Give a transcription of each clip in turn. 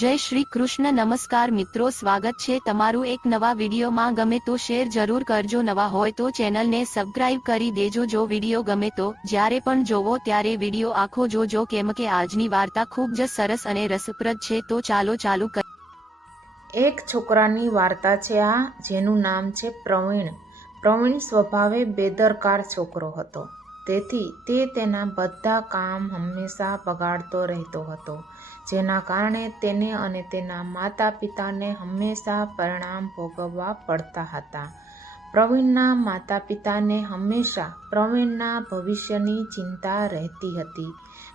જય શ્રી કૃષ્ણ, નમસ્કાર મિત્રો, સ્વાગત છે તમારું એક નવા વિડીયોમાં. ગમે તો શેર જરૂર કરજો, નવા હોય તો ચેનલને સબસ્ક્રાઇબ કરી દેજો. જો વીડિયો ગમે તો, જ્યારે પણ જોવો ત્યારે વીડિયો આખો જોજો. કેમ કે આજની વાર્તા ખૂબ જ સરસ અને રસપ્રદ છે. તો ચાલો ચાલુ કર એક છોકરાની વાર્તા છે આ, જેનું નામ છે પ્રવીણ. પ્રવીણ સ્વભાવે બેદરકાર છોકરો હતો. તેથી તે તેના બધા કામ હંમેશા બગાડતો રહેતો હતો, જેના કારણે તેને અને તેના માતા પિતાને હંમેશા પરિણામ ભોગવવા પડતા હતા. પ્રવીણના માતા પિતાને હંમેશા પ્રવીણના ભવિષ્યની ચિંતા રહેતી હતી.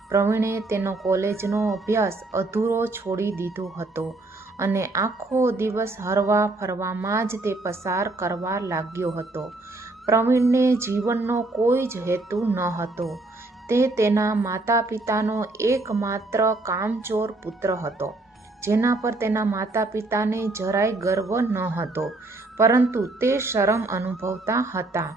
પ્રવીણે તેનો કોલેજનો અભ્યાસ અધૂરો છોડી દીધો હતો અને આખો દિવસ હરવા ફરવામાં જ તે પસાર કરવા લાગ્યો હતો. પ્રવીણને જીવનનો કોઈ જ હેતુ ન હતો. તે તેના માતા પિતાનો એકમાત્ર કામચોર પુત્ર હતો, જેના પર તેના માતા પિતાને જરાય ગર્વ ન હતો, પરંતુ તે શરમ અનુભવતા હતા.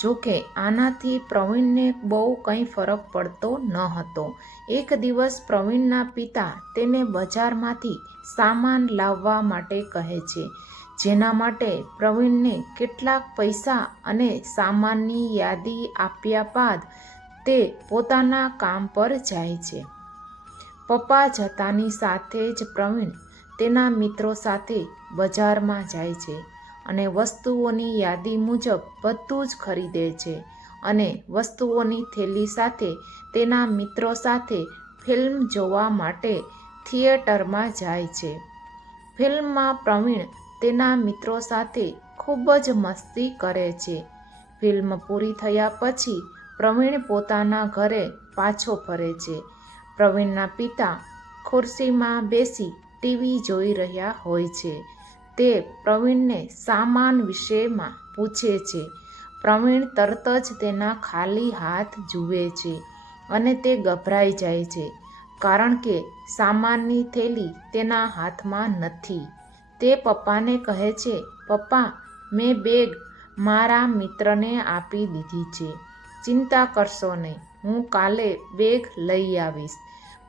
જોકે આનાથી પ્રવીણને બહુ કંઈ ફરક પડતો ન હતો. એક દિવસ પ્રવીણના પિતા તેને બજારમાંથી સામાન લાવવા માટે કહે છે જેના માટે પ્રવીણને કેટલાક પૈસા અને સામાનની યાદી આપ્યા બાદ તે પોતાના કામ પર જાય છે. પપ્પા જતાની સાથે જ પ્રવીણ તેના મિત્રો સાથે બજારમાં જાય છે અને વસ્તુઓની યાદી મુજબ બધું જ ખરીદે છે અને વસ્તુઓની થેલી સાથે તેના મિત્રો સાથે ફિલ્મ જોવા માટે થિયેટરમાં જાય છે. ફિલ્મમાં પ્રવીણ તેના મિત્રો સાથે ખૂબ જ મસ્તી કરે છે. ફિલ્મ પૂરી થયા પછી પ્રવીણ પોતાના ઘરે પાછો ફરે છે. પ્રવીણના પિતા ખુરશીમાં બેસી ટીવી જોઈ રહ્યા હોય છે. તે પ્રવીણને સામાન વિશેમાં પૂછે છે. પ્રવીણ તરત જ તેના ખાલી હાથ જુએ છે અને તે ગભરાઈ જાય છે કારણ કે સામાનની થેલી તેના હાથમાં નથી. તે પપ્પાને કહે છે, પપ્પા, મેં બેગ મારા મિત્રને આપી દીધી છે. ચિંતા કરશો નહીં. હું કાલે બેગ લઈ આવીશ.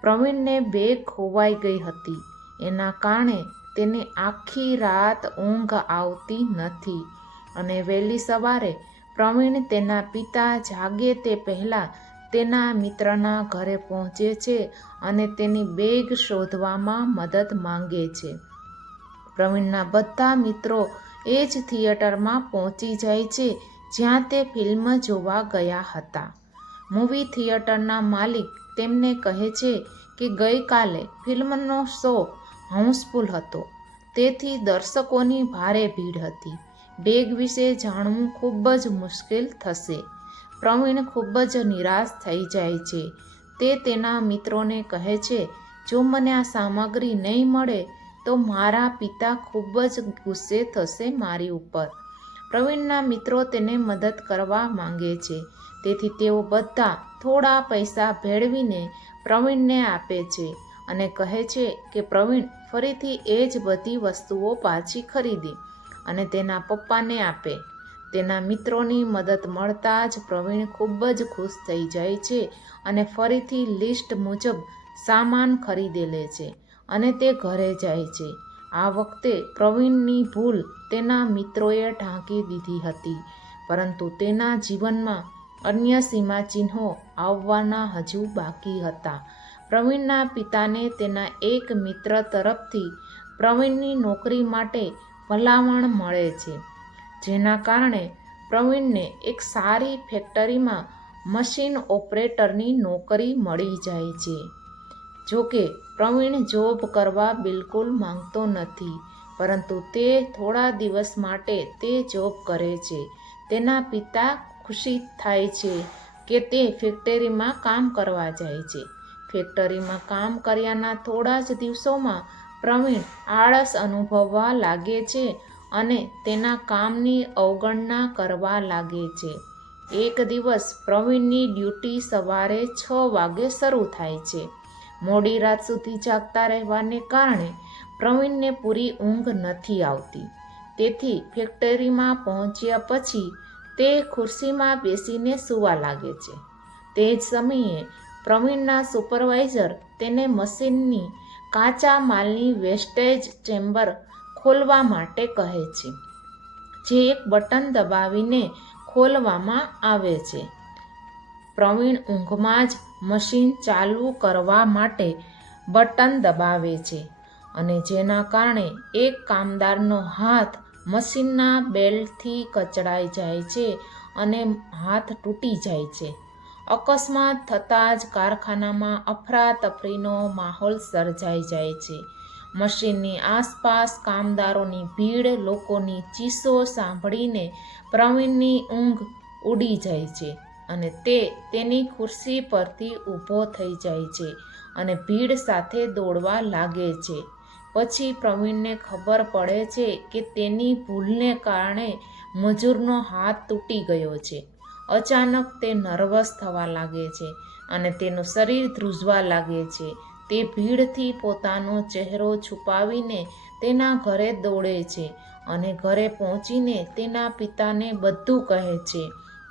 પ્રવીણને બેગ ખોવાઈ ગઈ હતી. એના કારણે તેને આખી રાત ઊંઘ આવતી નથી. અને વહેલી સવારે પ્રવીણ તેના પિતા જાગે તે પહેલાં તેના મિત્રના ઘરે પહોંચે છે અને તેની બેગ શોધવામાં મદદ માંગે છે. પ્રવીણના બધા મિત્રો એ જ થિયેટરમાં પહોંચી જાય છે, જ્યાં તે ફિલ્મ જોવા ગયા હતા. મૂવી થિયેટરના માલિક તેમને કહે છે કે ગઈકાલે ફિલ્મનો શો હાઉસફુલ હતો. તેથી દર્શકોની ભારે ભીડ હતી. બેગ વિશે જાણવું ખૂબ જ મુશ્કેલ થશે. પ્રવીણ ખૂબ જ નિરાશ થઈ જાય છે. તે તેના મિત્રોને કહે છે, જો મને આ સામગ્રી નહીં મળે તો મારા પિતા ખૂબ જ ગુસ્સે થશે મારી ઉપર. પ્રવીણના મિત્રો તેને મદદ કરવા માંગે છે. તેથી તેઓ બધા થોડા પૈસા ભેળવીને પ્રવીણને આપે છે અને કહે છે કે, પ્રવીણ, ફરીથી એ જ બધી વસ્તુઓ પાછી ખરીદી અને તેના પપ્પાને આપે. તેના મિત્રોની મદદ મળતા જ પ્રવીણ ખૂબ જ ખુશ થઈ જાય છે અને ફરીથી લિસ્ટ મુજબ સામાન ખરીદે લે છે. અને તે ઘરે જાય છે. આ વખતે પ્રવીણની ભૂલ તેના મિત્રોએ ઢાંકી દીધી હતી, પરંતુ તેના જીવનમાં અન્ય સીમાચિહ્નો આવવાના હજુ બાકી હતા. પ્રવીણના પિતાને તેના એક મિત્ર તરફથી પ્રવીણની નોકરી માટે ભલામણ મળે છે, જેના કારણે પ્રવીણને એક સારી ફેક્ટરીમાં મશીન ઓપરેટરની નોકરી મળી જાય છે. જોકે પ્રવીણ જોબ કરવા બિલકુલ માંગતો નથી, પરંતુ તે થોડા દિવસ માટે તે જોબ કરે છે. તેના પિતા ખુશી થાય છે કે તે ફેક્ટરીમાં કામ કરવા જાય છે. ફેક્ટરીમાં કામ કર્યાના થોડા જ દિવસોમાં પ્રવીણ આળસ અનુભવવા લાગે છે અને તેના કામની અવગણના કરવા લાગે છે. એક દિવસ પ્રવીણની ડ્યુટી સવારે છ વાગે શરૂ થાય છે. મોડી રાત સુધી જાગતા રહેવાને કારણે પ્રવીણને પૂરી ઊંઘ નથી આવતી. તેથી ફેક્ટરીમાં પહોંચ્યા પછી તે ખુરશીમાં બેસીને સૂવા લાગે છે. તે જ સમયે પ્રવીણના સુપરવાઇઝર તેને મશીનની કાચા માલની વેસ્ટેજ ચેમ્બર ખોલવા માટે કહે છે, જે એક બટન દબાવીને ખોલવામાં આવે છે. પ્રવીણ ઊંઘમાં જ મશીન ચાલુ કરવા માટે બટન દબાવે છે અને જેના કારણે એક કામદારનો હાથ મશીનના બેલ્ટથી કચડાઈ જાય છે અને હાથ તૂટી જાય છે. અકસ્માત થતાં જ કારખાનામાં અફરાતફરીનો માહોલ સર્જાઈ જાય છે. મશીનની આસપાસ કામદારોની ભીડ, લોકોની ચીસો સાંભળીને પ્રવીણની ઊંઘ ઉડી જાય છે. અને તે તેની ખુરશી પરથી ઊભો થઈ જાય છે અને ભીડ સાથે દોડવા લાગે છે. પછી પ્રવીણને ખબર પડે છે કે તેની ભૂલને કારણે મજૂરનો હાથ તૂટી ગયો છે. અચાનક તે નર્વસ થવા લાગે છે અને તેનું શરીર ધ્રુજવા લાગે છે. તે ભીડથી પોતાનો ચહેરો છુપાવીને તેના ઘરે દોડે છે અને ઘરે પહોંચીને તેના પિતાને બધું કહે છે.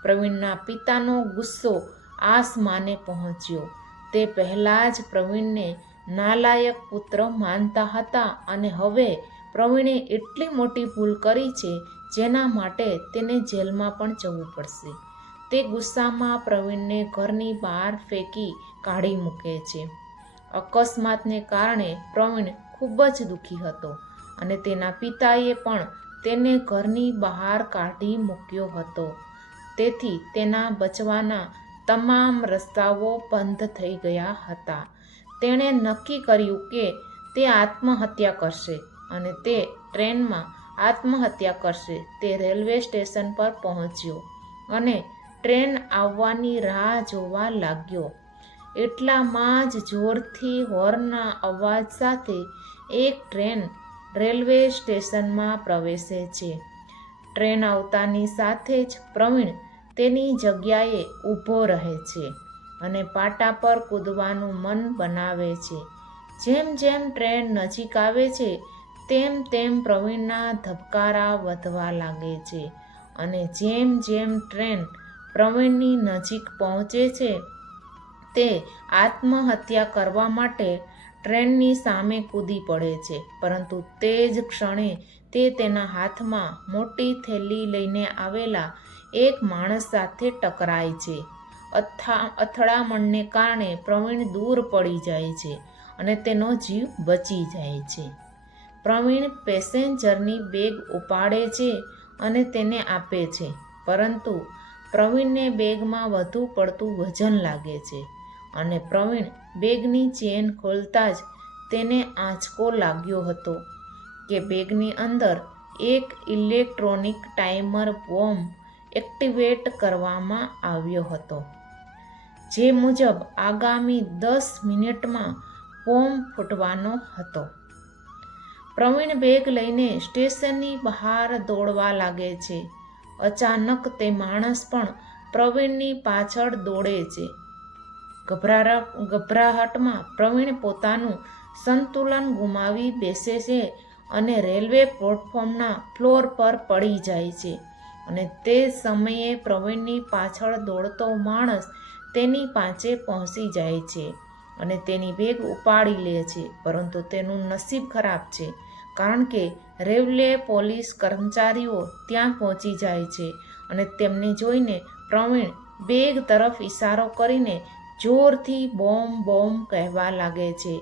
પ્રવીણના પિતાનો ગુસ્સો આસમાને પહોંચ્યો. તે પહેલાં જ પ્રવીણને નાલાયક પુત્ર માનતા હતા અને હવે પ્રવીણે એટલી મોટી ભૂલ કરી છે જેના માટે તેને જેલમાં પણ જવું પડશે. તે ગુસ્સામાં પ્રવીણને ઘરની બહાર ફેંકી કાઢી મૂકે છે. અકસ્માતને કારણે પ્રવીણ ખૂબ જ દુઃખી હતો અને તેના પિતાએ પણ તેને ઘરની બહાર કાઢી મૂક્યો હતો. તેથી તેના બચવાના તમામ રસ્તાઓ બંધ થઈ ગયા હતા. તેણે નક્કી કર્યું કે તે આત્મહત્યા કરશે અને તે ટ્રેનમાં આત્મહત્યા કરશે. તે રેલવે સ્ટેશન પર પહોંચ્યો અને ટ્રેન આવવાની રાહ જોવા લાગ્યો. એટલામાં જ જોરથી હોર્નના અવાજ સાથે એક ટ્રેન રેલવે સ્ટેશનમાં પ્રવેશે છે. ટ્રેન આવતાની સાથે જ પ્રવીણ તેની જગ્યાએ ઊભો રહે છે અને પાટા પર કૂદવાનું મન બનાવે છે. જેમ જેમ ટ્રેન નજીક આવે છે, તેમ તેમ પ્રવીણના ધબકારા વધવા લાગે છે અને જેમ જેમ ટ્રેન પ્રવીણની નજીક પહોંચે છે, તે આત્મહત્યા કરવા માટે ટ્રેનની સામે કૂદી પડે છે, પરંતુ તે જ ક્ષણે તે તેના હાથમાં મોટી થેલી લઈને આવેલા એક માણસ સાથે ટકરાય છે. અથા, અથડામણને કારણે પ્રવીણ દૂર પડી જાય છે અને તેનો જીવ બચી જાય છે. પ્રવીણ પેસેન્જરની બેગ ઉપાડે છે અને તેને આપે છે, પરંતુ પ્રવીણને બેગમાં વધુ પડતું વજન લાગે છે અને પ્રવીણ બેગની ચેન ખોલતા જ તેને આંચકો લાગ્યો હતો કે બેગની અંદર એક ઇલેક્ટ્રોનિક ટાઈમર બોમ્બ એક્ટિવેટ કરવામાં આવ્યો હતો. જે મુજબ આગામી દસ મિનિટમાં બોમ્બ ફૂટવાનો હતો. પ્રવીણ બેગ લઈને સ્ટેશનની બહાર દોડવા લાગે છે. અચાનક તે માણસ પણ પ્રવીણની પાછળ દોડે છે. ગભરાહટમાં પ્રવીણ પોતાનું સંતુલન ગુમાવી બેસે છે અને રેલવે પ્લેટફોર્મના ફ્લોર પર પડી જાય છે. અને તે સમયે પ્રવીણની પાછળ દોડતો માણસ તેની પાસે પહોંચી જાય છે અને તેની બેગ ઉપાડી લે છે, પરંતુ તેનું નસીબ ખરાબ છે, કારણ કે રેલવે પોલીસ કર્મચારીઓ ત્યાં પહોંચી જાય છે અને તેમને જોઈને પ્રવીણ બેગ તરફ ઇશારો કરીને જોરથી બોમ્બ બોમ્બ કહેવા લાગે છે.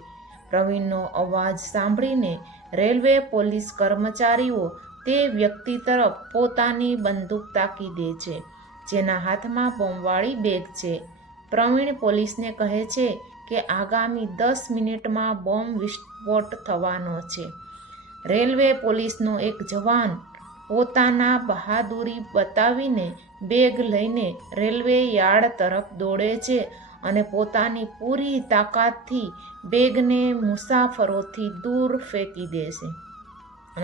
પ્રવીણનો અવાજ સાંભળીને રેલવે પોલીસ કર્મચારીઓ તે વ્યક્તિ તરફ પોતાની બંદૂક તાકી દે છે, જેના હાથમાં બોમ્બવાળી બેગ છે. પ્રવીણ પોલીસને કહે છે કે આગામી દસ મિનિટમાં બોમ્બ વિસ્ફોટ થવાનો છે. રેલવે પોલીસનો એક જવાન પોતાના બહાદુરી બતાવીને બેગ લઈને રેલવે યાર્ડ તરફ દોડે છે અને પોતાની પૂરી તાકાતથી બેગને મુસાફરોથી દૂર ફેંકી દે છે.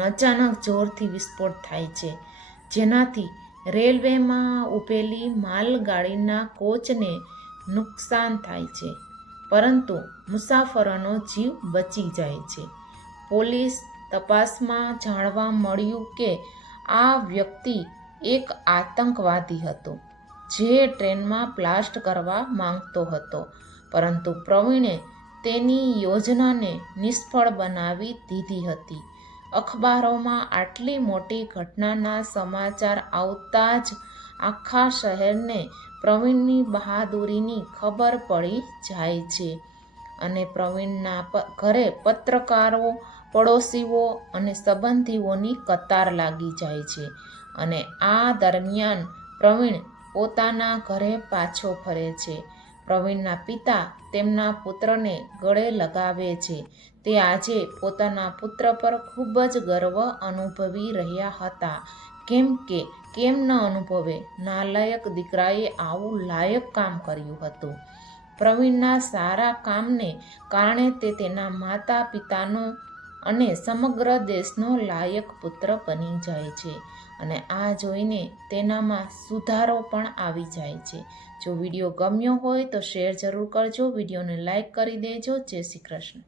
અચાનક જોરથી વિસ્ફોટ થાય છે. જેનાથી રેલવેમાં ઊભેલી માલગાડીના કોચને નુકસાન થાય છે. પરંતુ મુસાફરોનો જીવ બચી જાય છે. પોલીસ તપાસમાં જાણવા મળ્યું કે આ વ્યક્તિ એક આતંકવાદી હતો, જે ટ્રેનમાં બ્લાસ્ટ કરવા માંગતો હતો. પરંતુ પ્રવીણે તેની યોજનાને નિષ્ફળ બનાવી દીધી હતી. અખબારોમાં આટલી મોટી ઘટનાના સમાચાર આવતા જ આખા શહેરને પ્રવીણની બહાદુરીની ખબર પડી જાય છે. અને પ્રવીણના ઘરે પત્રકારો, પડોશીઓ અને સંબંધીઓની કતાર લાગી જાય છે. અને આ દરમિયાન પ્રવીણ પોતાના ઘરે પાછો ફરે છે. પ્રવીણના પિતા તેમના પુત્રને ગળે લગાવે છે. તે આજે પોતાના પુત્ર પર ખૂબ જ ગર્વ અનુભવી રહ્યા હતા. કેમ કે, કેમ ન અનુભવે? નાલાયક દીકરાએ આવું લાયક કામ કર્યું હતું. પ્રવીણના સારા કામને કારણે તે તેના માતા પિતાનો અને સમગ્ર દેશનો લાયક પુત્ર બની જાય છે અને આ જોઈને તેનામાં સુધારો પણ આવી જાય છે. જો વીડિયો ગમ્યો હોય તો શેર જરૂર કરજો. વિડીયોને લાઇક કરી દેજો. જય શ્રી કૃષ્ણ.